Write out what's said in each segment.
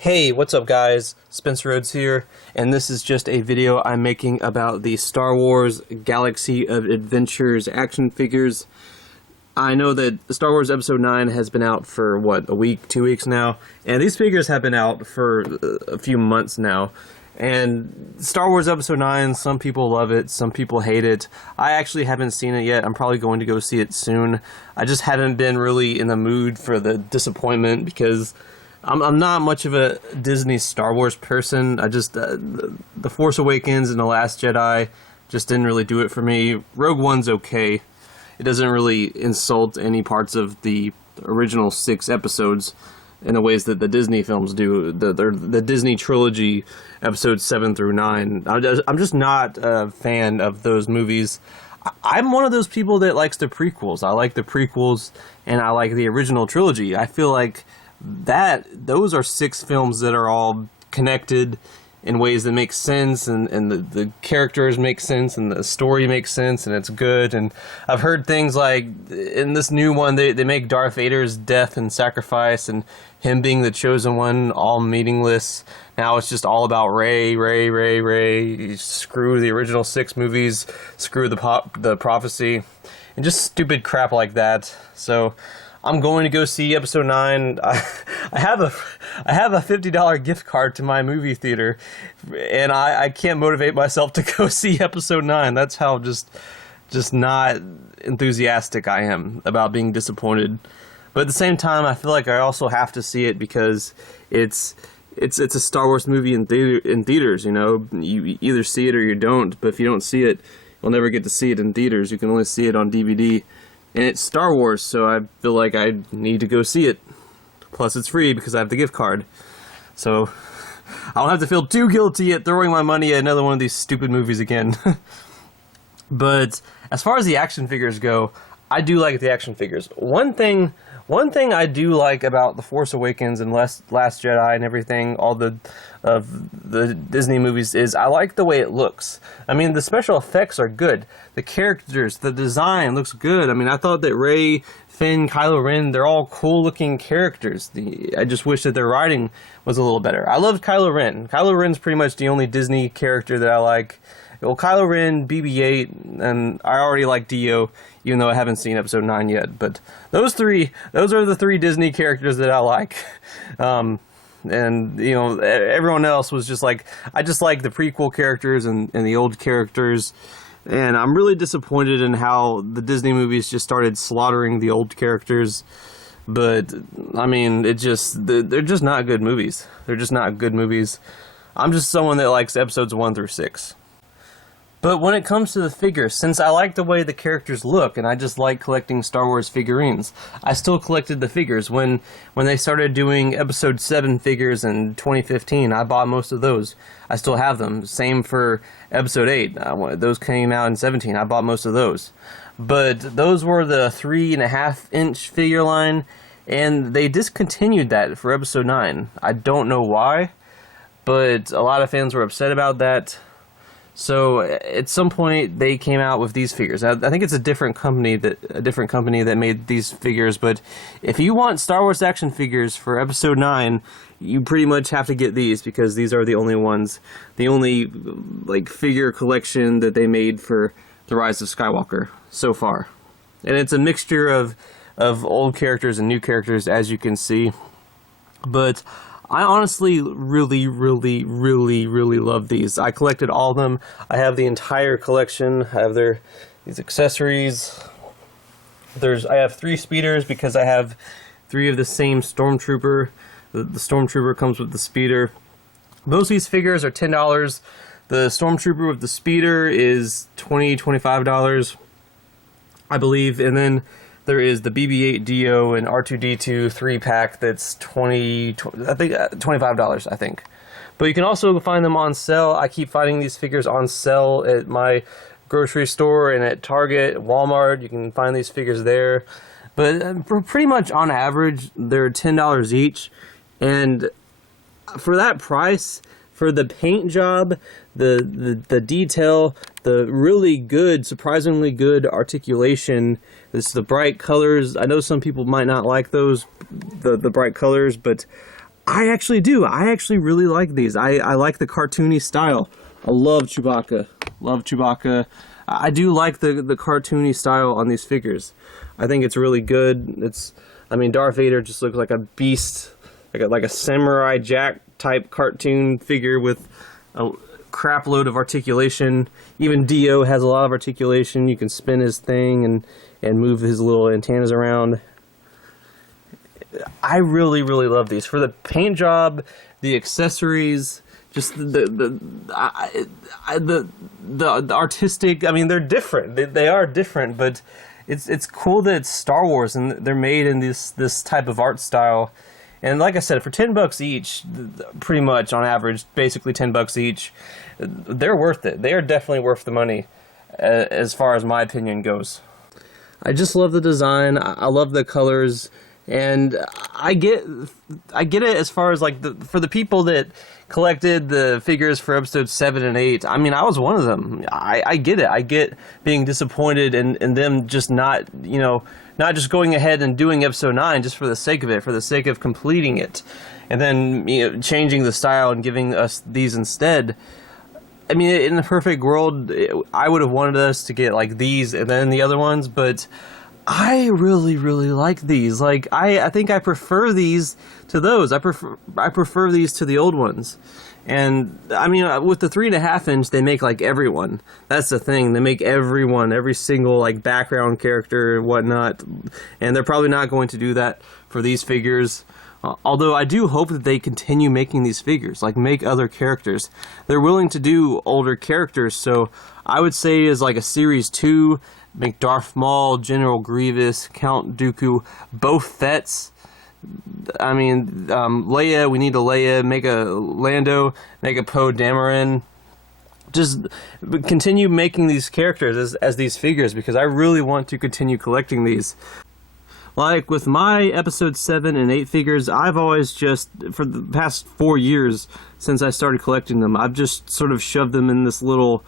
Hey, what's up guys? Spencer Rhodes here, and this is just a video I'm making about the Star Wars Galaxy of Adventures action figures. I know that Star Wars Episode 9 has been out for, a week, 2 weeks now, and these figures have been out for a few months now. And Star Wars Episode 9, some people love it, some people hate it. I actually haven't seen it yet. I'm probably going to go see it soon. I just haven't been really in the mood for the disappointment because I'm not much of a Disney Star Wars person. I just The Force Awakens and The Last Jedi just didn't really do it for me. Rogue One's okay. It doesn't really insult any parts of the original 6 episodes in the ways that the Disney films do. The Disney trilogy, episodes 7 through 9. I'm just not a fan of those movies. I'm one of those people that likes the prequels. I like the prequels and I like the original trilogy. I feel like those are 6 films that are all connected in ways that make sense, and the characters make sense, and the story makes sense, and it's good. And I've heard things like, in this new one, they make Darth Vader's death and sacrifice, and him being the chosen one, all meaningless. Now it's just all about Rey. Screw the original 6 movies, screw the prophecy, and just stupid crap like that. So I'm going to go see Episode 9. I have a $50 gift card to my movie theater, and I can't motivate myself to go see Episode 9. That's how just not enthusiastic I am about being disappointed. But at the same time, I feel like I also have to see it because it's a Star Wars movie in theaters. You know, you either see it or you don't. But if you don't see it, you'll never get to see it in theaters. You can only see it on DVD. And it's Star Wars, so I feel like I need to go see it. Plus, it's free because I have the gift card. So I don't have to feel too guilty at throwing my money at another one of these stupid movies again. But as far as the action figures go, I do like the action figures. One thing I do like about The Force Awakens and Last Jedi and everything, all the Disney movies, is I like the way it looks. I mean, the special effects are good. The characters, the design looks good. I mean, I thought that Rey, Finn, Kylo Ren, they're all cool-looking characters. I just wish that their writing was a little better. I loved Kylo Ren. Kylo Ren's pretty much the only Disney character that I like. Well, Kylo Ren, BB-8, and I already like Dio, even though I haven't seen Episode 9 yet. But those are the 3 Disney characters that I like. And, you know, everyone else was just like, I just like the prequel characters and the old characters. And I'm really disappointed in how the Disney movies just started slaughtering the old characters. But, I mean, they're just not good movies. They're just not good movies. I'm just someone that likes episodes 1 through 6. But when it comes to the figures, since I like the way the characters look, and I just like collecting Star Wars figurines, I still collected the figures. When they started doing Episode 7 figures in 2015, I bought most of those. I still have them. Same for Episode 8. Those came out in 17. I bought most of those. But those were the 3.5-inch figure line, and they discontinued that for Episode 9. I don't know why, but a lot of fans were upset about that. So at some point they came out with these figures. I think it's a different company that made these figures. But if you want Star Wars action figures for Episode 9, you pretty much have to get these because these are the only ones, the only like figure collection that they made for The Rise of Skywalker so far. And it's a mixture of old characters and new characters, as you can see. But I honestly really love these. I collected all of them. I have the entire collection. I have these accessories. I have 3 speeders because I have 3 of the same Stormtrooper. The Stormtrooper comes with the speeder. Most of these figures are $10. The Stormtrooper with the speeder is $25, I believe. And then there is the BB-8 Dio and R2-D2 3-pack that's $25, I think. But you can also find them on sale. I keep finding these figures on sale at my grocery store and at Target, Walmart. You can find these figures there. But for pretty much on average, they're $10 each. And for that price, for the paint job, the detail, the really good, surprisingly good articulation, the bright colors. I know some people might not like the bright colors, but I actually do. I actually really like these. I like the cartoony style. I love Chewbacca. Love Chewbacca. I do like the cartoony style on these figures. I think it's really good. I mean, Darth Vader just looks like a beast, like a Samurai Jack type cartoon figure with a crap load of articulation. Even Dio has a lot of articulation. You can spin his thing and move his little antennas around. I really, really love these. For the paint job, the accessories, just the artistic. I mean, they're different. They are different, but it's cool that it's Star Wars and they're made in this type of art style. And like I said, for $10 each, pretty much on average, basically $10 each, they're worth it. They are definitely worth the money, as far as my opinion goes. I just love the design. I love the colors. And I get it as far as like for the people that collected the figures for episodes 7 and 8. I mean, I was one of them. I get it. I get being disappointed in them just not just going ahead and doing episode 9 just for the sake of it, for the sake of completing it, and then changing the style and giving us these instead. I mean, in the perfect world, I would have wanted us to get like these and then the other ones, but I really, really like these. Like, I think I prefer these to those. I prefer these to the old ones. And, I mean, with the 3.5 inch, they make, like, everyone. That's the thing. They make everyone, every single, like, background character and whatnot. And they're probably not going to do that for these figures. Although I do hope that they continue making these figures, like, make other characters. They're willing to do older characters, so I would say as, like, a Series 2... make Darth Maul, General Grievous, Count Dooku, both Fets. I mean, Leia, we need a Leia, make a Lando, make a Poe Dameron. Just continue making these characters as these figures, because I really want to continue collecting these. Like with my episode 7 and 8 figures, I've always just, for the past 4 years since I started collecting them, I've just sort of shoved them in this little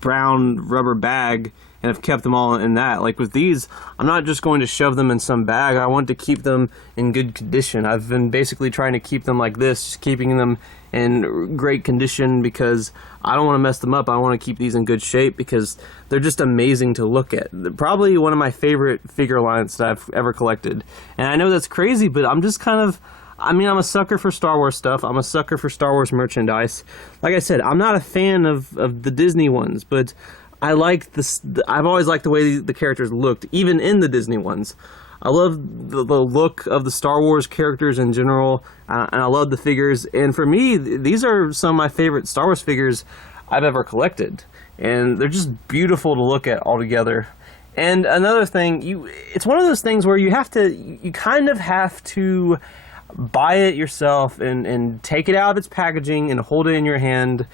brown rubber bag and have kept them all in that. Like with these, I'm not just going to shove them in some bag. I want to keep them in good condition. I've been basically trying to keep them like this, just keeping them in great condition because I don't want to mess them up. I want to keep these in good shape because they're just amazing to look at. They're probably one of my favorite figure lines that I've ever collected. And I know that's crazy, but I'm just kind of, I mean, I'm a sucker for Star Wars stuff. I'm a sucker for Star Wars merchandise. Like I said, I'm not a fan of the Disney ones, but I like this. I've always liked the way the characters looked, even in the Disney ones. I love the look of the Star Wars characters in general, and I love the figures. And for me, these are some of my favorite Star Wars figures I've ever collected. And they're just beautiful to look at altogether. And another thing, it's one of those things where you kind of have to buy it yourself and take it out of its packaging and hold it in your hand.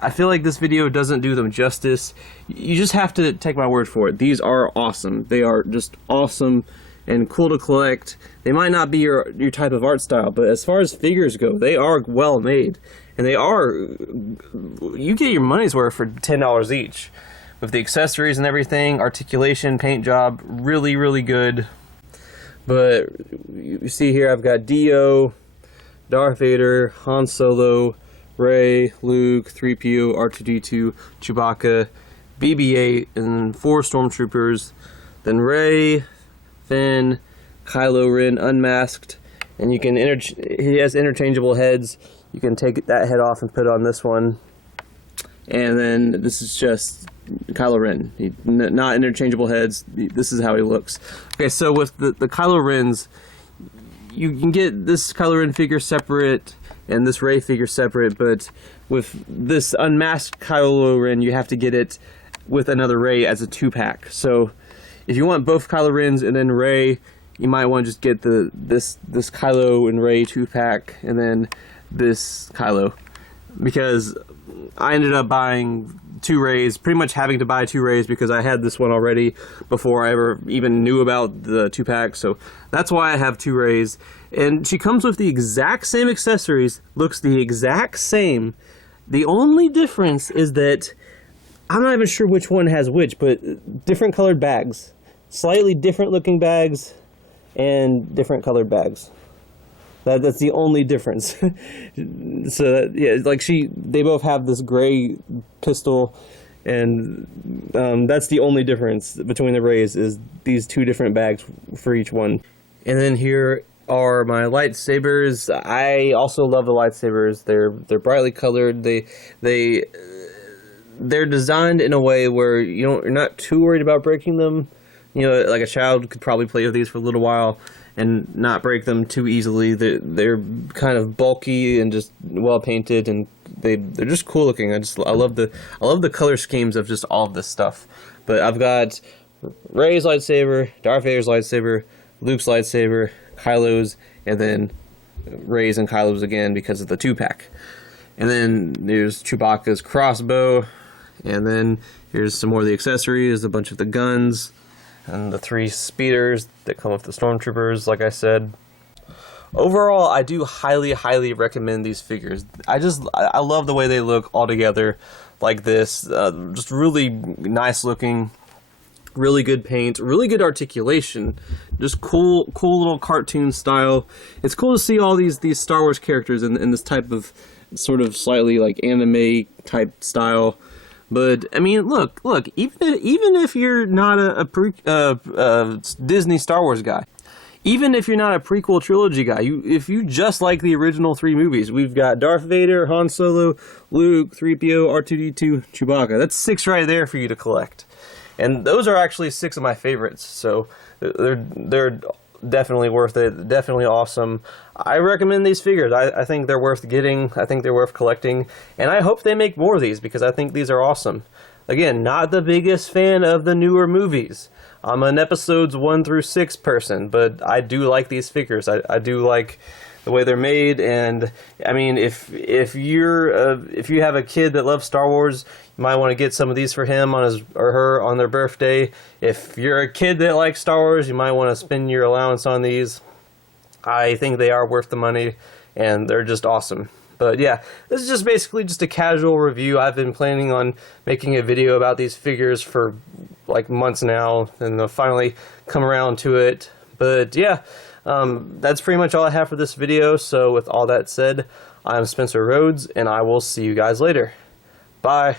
I feel like this video doesn't do them justice. You just have to take my word for it. These are awesome. They are just awesome and cool to collect. They might not be your type of art style, but as far as figures go, they are well made. And you get your money's worth for $10 each. With the accessories and everything, articulation, paint job, really, really good. But you see here, I've got Dio, Darth Vader, Han Solo, Rey, Luke, 3PO, R2-D2, Chewbacca, BB-8, and 4 Stormtroopers. Then Rey, Finn, Kylo Ren unmasked, and you can he has interchangeable heads. You can take that head off and put it on this one. And then this is just Kylo Ren. Not interchangeable heads. This is how he looks. Okay, so with the Kylo Rens, you can get this Kylo Ren figure separate and this Rey figure separate, but with this unmasked Kylo Ren, you have to get it with another Rey as a 2-pack. So if you want both Kylo Rens and then Rey, you might want to just get this Kylo and Rey 2-pack and then this Kylo, because I ended up buying 2 Reys, pretty much having to buy 2 Reys because I had this one already before I ever even knew about the 2-pack, so that's why I have 2 Reys. And she comes with the exact same accessories, looks the exact same. The only difference is that I'm not even sure which one has which, but different colored bags. Slightly different looking bags and different colored bags. That's the only difference. So yeah, like they both have this gray pistol, and that's the only difference between the Reys, is these two different bags for each one. And then here are my lightsabers. I also love the lightsabers. They're brightly colored. They're designed in a way where you're not too worried about breaking them. Like a child could probably play with these for a little while and not break them too easily. They're kind of bulky and just well painted, and they're just cool looking. I love the color schemes of just all of this stuff. But I've got Rey's lightsaber, Darth Vader's lightsaber, Luke's lightsaber, Kylo's, and then Rey's and Kylo's again because of the 2-pack. And then there's Chewbacca's crossbow, and then here's some more of the accessories, a bunch of the guns, and the 3 speeders that come with the stormtroopers, like I said. Overall, I do highly, highly recommend these figures. I love the way they look all together like this. Just really nice looking, really good paint, really good articulation, just cool little cartoon style. It's cool to see all these Star Wars characters in this type of sort of slightly like anime type style. But I mean, look, even if you're not a Disney Star Wars guy, even if you're not a prequel trilogy guy, if you just like the original 3 movies, we've got Darth Vader, Han Solo, Luke, 3PO, R2-D2, Chewbacca. That's 6 right there for you to collect. And those are actually 6 of my favorites, so they're definitely worth it, definitely awesome. I recommend these figures. I think they're worth getting, I think they're worth collecting, and I hope they make more of these because I think these are awesome. Again, not the biggest fan of the newer movies. I'm an episodes 1 through 6 person, but I do like these figures. I do like the way they're made, and I mean, if you have a kid that loves Star Wars, you might want to get some of these for him on his or her on their birthday. If you're a kid that likes Star Wars, you might want to spend your allowance on these. I think they are worth the money, and they're just awesome. But yeah, this is just basically just a casual review. I've been planning on making a video about these figures for like months now, and I'll finally come around to it. But yeah, that's pretty much all I have for this video. So with all that said, I'm Spencer Rhodes, and I will see you guys later. Bye.